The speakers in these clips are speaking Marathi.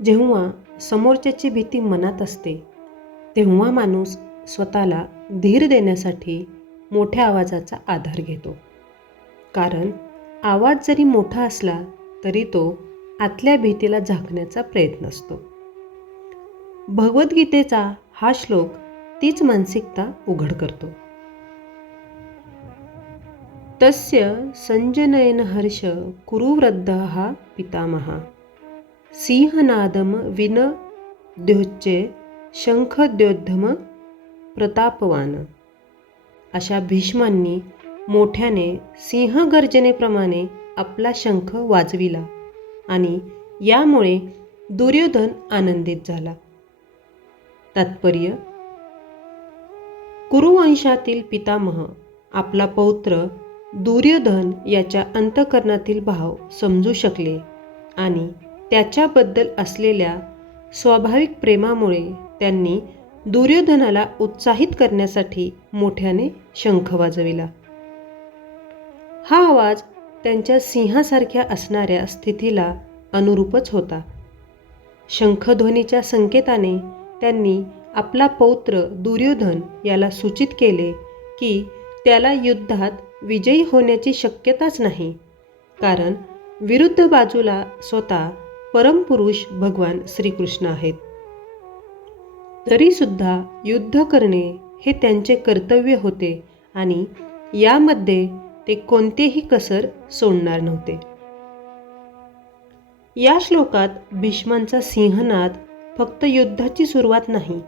जेव्हा समोरच्याची भीती मनात असते तेव्हा माणूस स्वतःला धीर देण्यासाठी मोठ्या आवाजाचा आधार घेतो. कारण आवाज जरी मोठा असला तरी तो आतल्या भीतीला झाकण्याचा प्रयत्न असतो. भगवद्गीतेचा हा श्लोक तीच मानसिकता उघड करतो. तस्य संजनयन हर्ष कुरुवृद्धः पितामहा सिंहनादम विन द्योच्चे शंखद्योद्धम प्रतापवान. अशा भीष्मांनी मोठ्याने सिंहगर्जनेप्रमाणे आपला शंख वाजविला आणि यामुळे दुर्योधन आनंदित झाला. तात्पर्य: कुरुवंशातील पितामह आपला पौत्र दुर्योधन याच्या अंतःकरणातील भाव समजू शकले आणि त्याच्याबद्दल असलेल्या स्वाभाविक प्रेमामुळे त्यांनी दुर्योधनाला उत्साहित करण्यासाठी मोठ्याने शंख वाजविला. हा आवाज त्यांच्या सिंहासारख्या असणाऱ्या स्थितीला अनुरूपच होता. शंखध्वनीच्या संकेताने त्यांनी आपला पौत्र दुर्योधन याला सूचित केले की त्याला युद्धात विजयी होण्याची शक्यताच नाही, कारण विरुद्ध बाजूला स्वतः परमपुरुष भगवान श्रीकृष्ण आहेत. तरीसुद्धा युद्ध करणे हे त्यांचे कर्तव्य होते आणि यामध्ये ते कोणतेही कसर सोडणार नव्हते. या श्लोकात भीष्मांचा सिंहनाद फक्त युद्धाची सुरुवात नाही,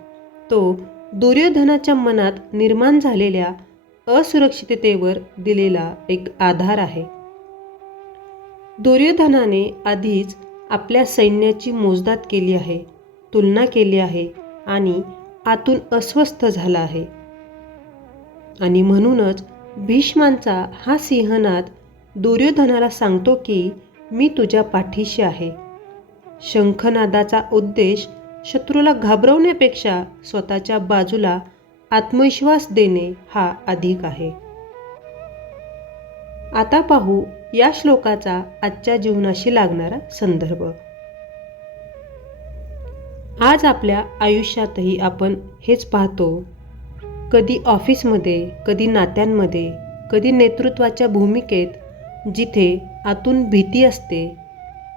तो दुर्योधनाच्या मनात निर्माण झालेल्या असुरक्षिततेवर दिलेला एक आधार आहे. दुर्योधनाने आधीच आपल्या सैन्याची मोजदाद केली आहे, तुलना केली आहे आणि आतून अस्वस्थ झाला आहे. आणि म्हणूनच भीष्मांचा हा सिंहनाद दुर्योधनाला सांगतो की मी तुझ्या पाठीशी आहे. शंखनादाचा उद्देश शत्रूला घाबरवण्यापेक्षा स्वतःच्या बाजूला आत्मविश्वास देणे हा अधिक आहे. आता पाहू या श्लोकाचा आजच्या जीवनाशी लागणारा संदर्भ. आज आपल्या आयुष्यातही आपण हेच पाहतो. कधी ऑफिसमध्ये, कधी नात्यांमध्ये, कधी नेतृत्वाच्या भूमिकेत. जिथे आतून भीती असते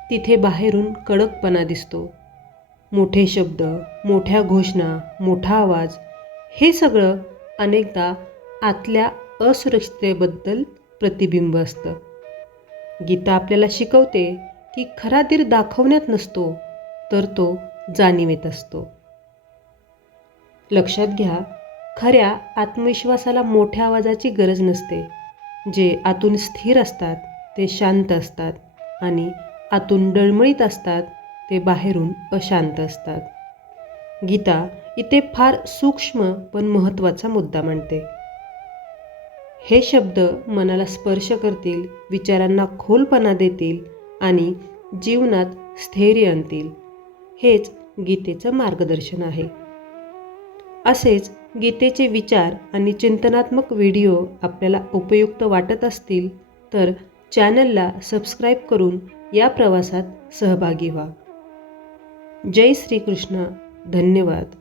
तिथे बाहेरून कडकपणा दिसतो. मोठे शब्द, मोठ्या घोषणा, मोठा आवाज, हे सगळं अनेकदा आतल्या असुरक्षिततेबद्दल प्रतिबिंब असतं. गीता आपल्याला शिकवते की खरा धीर दाखवण्यात नसतो, तर तो जाणीवेत असतो. लक्षात घ्या, खऱ्या आत्मविश्वासाला मोठ्या आवाजाची गरज नसते. जे आतून स्थिर असतात ते शांत असतात आणि आतून डळमळीत असतात ते बाहेरून अशांत असतात. गीता इथे फार सूक्ष्म पण महत्त्वाचा मुद्दा मांडते. हे शब्द मनाला स्पर्श करतील, विचारांना खोलपणा देतील आणि जीवनात स्थैर्य आणतील. हेच गीतेचं मार्गदर्शन आहे. असेच गीतेचे विचार आणि चिंतनात्मक व्हिडिओ आपल्याला उपयुक्त वाटत असतील तर चॅनलला सबस्क्राईब करून या प्रवासात सहभागी व्हा. जय श्रीकृष्ण. धन्यवाद.